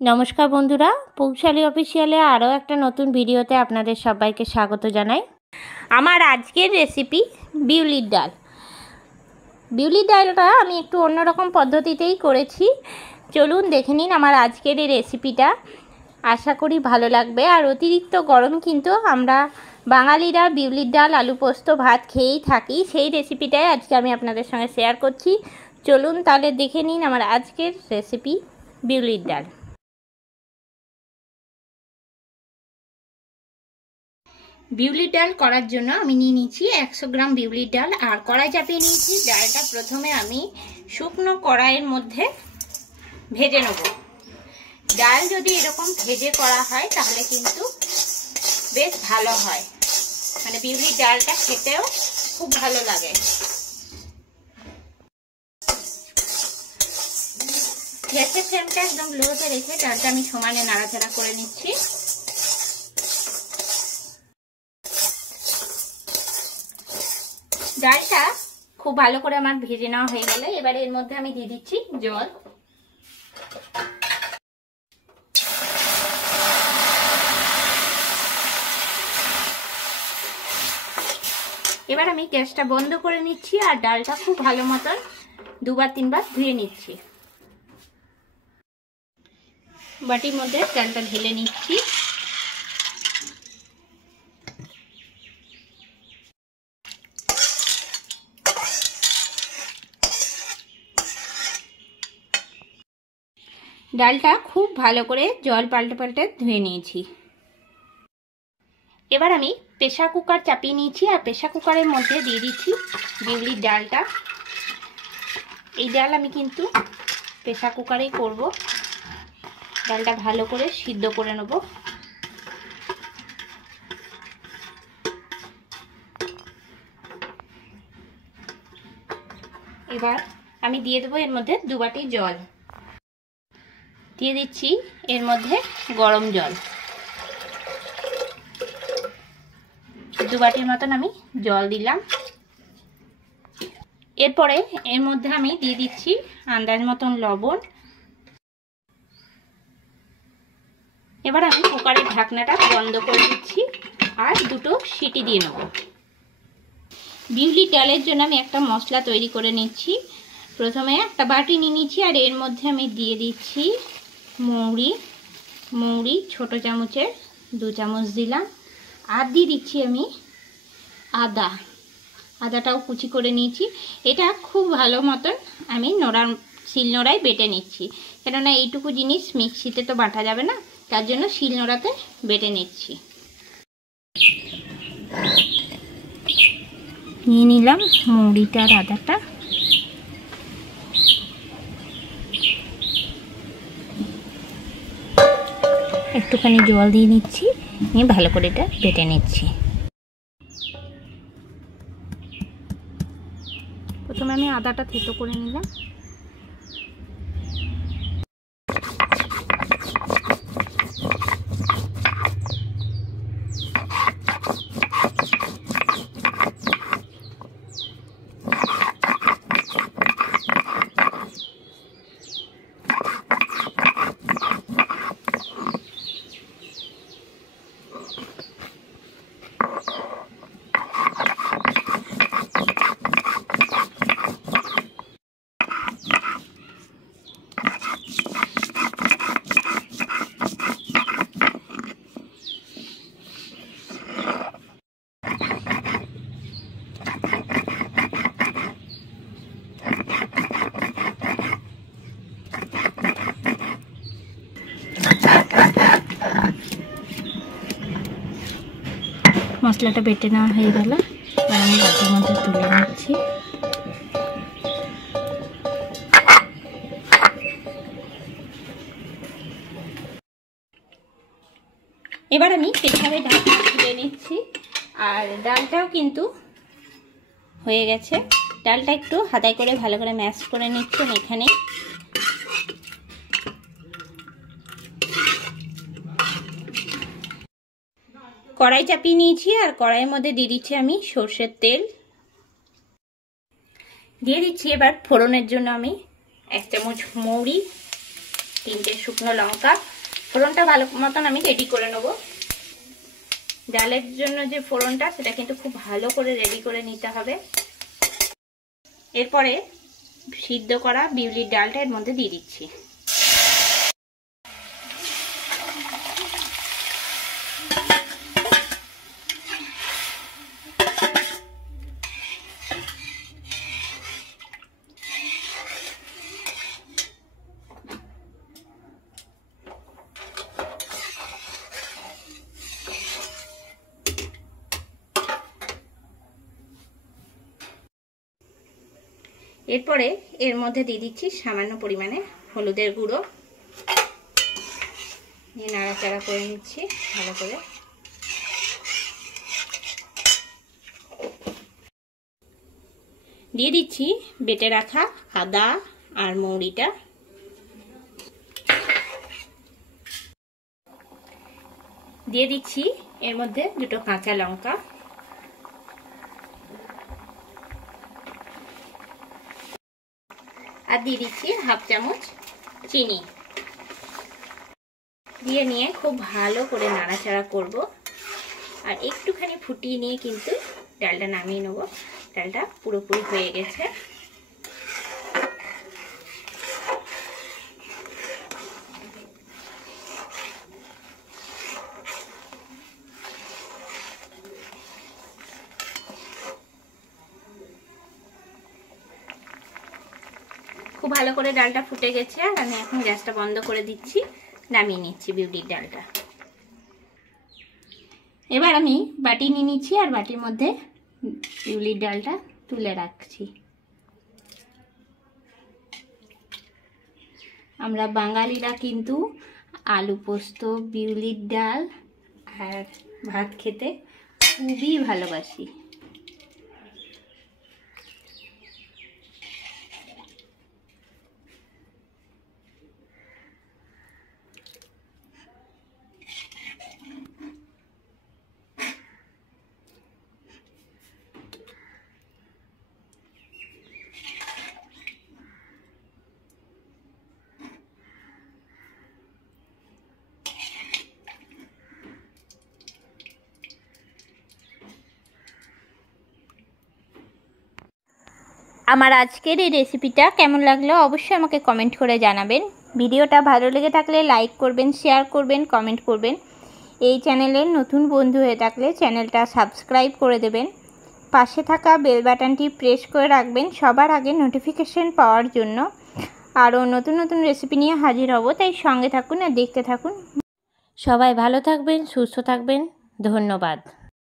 নমস্কার বন্ধুরা, পৌশালী অফিসিয়ালে আরও একটা নতুন ভিডিওতে আপনাদের সবাইকে স্বাগত জানাই। আমার আজকের রেসিপি বিউলির ডাল। বিউলির ডালটা আমি একটু অন্যরকম পদ্ধতিতেই করেছি। চলুন দেখে নিন আমার আজকের এই রেসিপিটা। আশা করি ভালো লাগবে। আর অতিরিক্ত গরম কিন্তু আমরা বাঙালিরা বিউলির ডাল আলু পোস্ত ভাত খেয়েই থাকি। সেই রেসিপিটাই আজকে আমি আপনাদের সঙ্গে শেয়ার করছি। চলুন তাহলে দেখে নিন আমার আজকের রেসিপি বিউলির ডাল। বিউলির ডাল করার জন্য আমি নিয়ে নিয়েছি 100 গ্রাম বিউলির ডাল আর কড়াই চাপিয়ে নিয়েছি। ডালটা প্রথমে আমি শুকনো কড়াইয়ের মধ্যে ভেজে নেব। ডাল যদি এরকম ভেজে করা হয় তাহলে কিন্তু বেশ ভালো হয়, মানে বিউলির ডালটা খেতেও খুব ভালো লাগে। গ্যাসের ফ্লেমটা একদম লোতে রেখে ডালটা আমি সমানে নাড়াচাড়া করে নিচ্ছি। ডালটা খুব ভালো করে আমার ভেজে নেওয়া হয়ে গেলে এবারে এর মধ্যে আমি দিয়ে দিচ্ছি জল। এবার আমি গ্যাসটা বন্ধ করে নিচ্ছি আর ডালটা খুব ভালো মতন 2-3 বার ধুয়ে নিচ্ছি। বাটির মধ্যে ডালটা ঢেলে নিচ্ছি। ডালটা খুব ভালো করে জল পাল্টে পাল্টে ধুয়ে নিয়েছি। এবার আমি প্রেসার কুকার চাপিয়ে নিয়েছি আর প্রেসার কুকারের মধ্যে দিয়ে দিচ্ছি বিউলির ডালটা। এই ডাল আমি কিন্তু প্রেসার কুকারেই করব। ডালটা ভালো করে সিদ্ধ করে নেব। এবার আমি দিয়ে দেবো এর মধ্যে 2 বাটি জল। দিয়ে দিচ্ছি এর মধ্যে গরম জল। 2 বাটির মতন আমি জল দিলাম। এরপরে এর মধ্যে আমি দিয়ে দিচ্ছি আন্দাজ মতন লবণ। এবার আমি কুকারের ঢাকনাটা বন্ধ করে দিচ্ছি আর 2টো সিটি দিয়ে নেব। বিউলির ডালের জন্য আমি একটা মশলা তৈরি করে নিচ্ছি। প্রথমে একটা বাটি নিয়ে নিচ্ছি আর এর মধ্যে আমি দিয়ে দিচ্ছি মৌরি ছোট চামচের 2 চামচ দিলাম। আর দিয়ে দিচ্ছি আমি আদাটাও কুচি করে নিয়েছি। এটা খুব ভালো মতন আমি শিলনোড়ায় বেটে নিচ্ছি, কেননা এইটুকু জিনিস মিক্সিতে তো বাটা যাবে না, তার জন্য শিলনোড়াতে বেটে নিচ্ছি। নিয়ে নিলাম মৌরিটা আর আদাটা। একটুখানি জল দিয়ে নিচ্ছি, নিয়ে ভালো করে এটা বেটে নিচ্ছি। প্রথমে আমি আদাটা থেতো করে নিলাম। মশলাটা বেটে নেওয়া হয়ে গেল, আমি বাটির মধ্যে তুলে নিচ্ছি। এবার আমি প্রেসারে ডালটা তুলে নিচ্ছি আর ডালটাও কিন্তু হয়ে গেছে। ডালটা একটু হাতায় করে ভালো করে ম্যাশ করে নিচ্ছি এখানে। কড়াই চাপিয়ে নিয়েছি আর কড়াইয়ের মধ্যে দিয়ে দিচ্ছি আমি সর্ষের তেল। দিয়ে দিচ্ছি এবার ফোড়নের জন্য আমি 1 চামচ মৌরি, 3টে শুকনো লঙ্কা। ফোড়নটা ভালো মতন আমি রেডি করে নেব। ডালের জন্য যে ফোড়নটা সেটা কিন্তু খুব ভালো করে রেডি করে নিতে হবে। এরপরে সিদ্ধ করা বিউলির ডালটা এর মধ্যে দিয়ে দিচ্ছি। এরপরে এর মধ্যে দিয়ে দিচ্ছি সামান্য পরিমাণে হলুদের গুঁড়ো, নিয়ে নাড়াচাড়া করে নিচ্ছি ভালো করে। দিয়ে দিচ্ছি বেটে রাখা আদা আর মৌরিটা। দিয়ে দিচ্ছি এর মধ্যে 2টো কাঁচা লঙ্কা। আর দিয়ে দিচ্ছি 1/2 চামচ চিনি। দিয়ে নিয়ে খুব ভালো করে নাড়াচাড়া করব। আর একটুখানি ফুটিয়ে নিয়ে কিন্তু ডালটা নামিয়ে নেব। ডালটা পুরোপুরি হয়ে গেছে। খুব ভালো করে ডালটা ফুটে গেছে। আর আমি এখন গ্যাসটা বন্ধ করে দিচ্ছি, নামিয়ে নিচ্ছি বিউলির ডালটা। এবার আমি বাটি নিয়ে নিচ্ছি আর বাটির মধ্যে বিউলির ডালটা তুলে রাখছি। আমরা বাঙালিরা কিন্তু আলু পোস্ত, বিউলির ডাল আর ভাত খেতে খুবই ভালোবাসি। আমার আজকের এই রেসিপিটা কেমন লাগলো অবশ্যই আমাকে কমেন্ট করে জানাবেন। ভিডিওটা ভালো লেগে থাকলে লাইক করবেন, শেয়ার করবেন, কমেন্ট করবেন। এই চ্যানেলের নতুন বন্ধু হয়ে থাকলে চ্যানেলটা সাবস্ক্রাইব করে দেবেন। পাশে থাকা বেল বাটনটি প্রেস করে রাখবেন সবার আগে নোটিফিকেশন পাওয়ার জন্য। আরও নতুন নতুন রেসিপি নিয়ে হাজির হব, তাই সঙ্গে থাকুন আর দেখতে থাকুন। সবাই ভালো থাকবেন, সুস্থ থাকবেন। ধন্যবাদ।